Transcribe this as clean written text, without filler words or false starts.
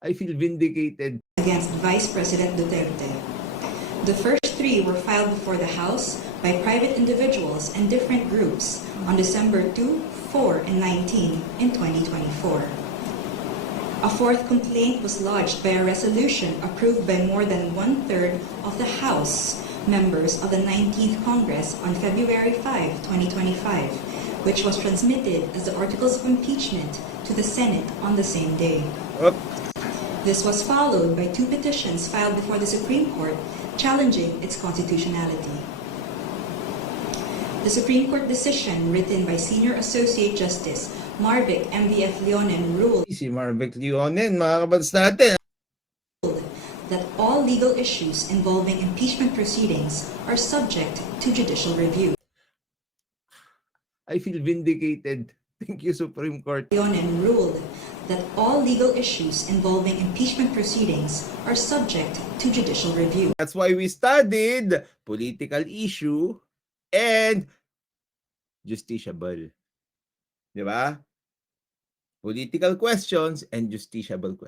I feel vindicated. Against Vice President Duterte. The first three were filed before the House by private individuals and different groups on December 2, 4, and 19 in 2024. A fourth complaint was lodged by a resolution approved by more than one-third of the House members of the 19th Congress on February 5, 2025, which was transmitted as the Articles of Impeachment to the Senate on the same day. This was followed by two petitions filed before the Supreme Court challenging its constitutionality. The Supreme Court decision, written by Senior Associate Justice Marvic M.V.F. Leonen, ruled Si Marvic Leonen, mga kabats natin. that all legal issues involving impeachment proceedings are subject to judicial review. I feel vindicated. Thank you, Supreme Court. Leonen ruled that all legal issues involving impeachment proceedings are subject to judicial review. That's why we studied political issue and justiciable. Di ba? Political questions and justiciable questions.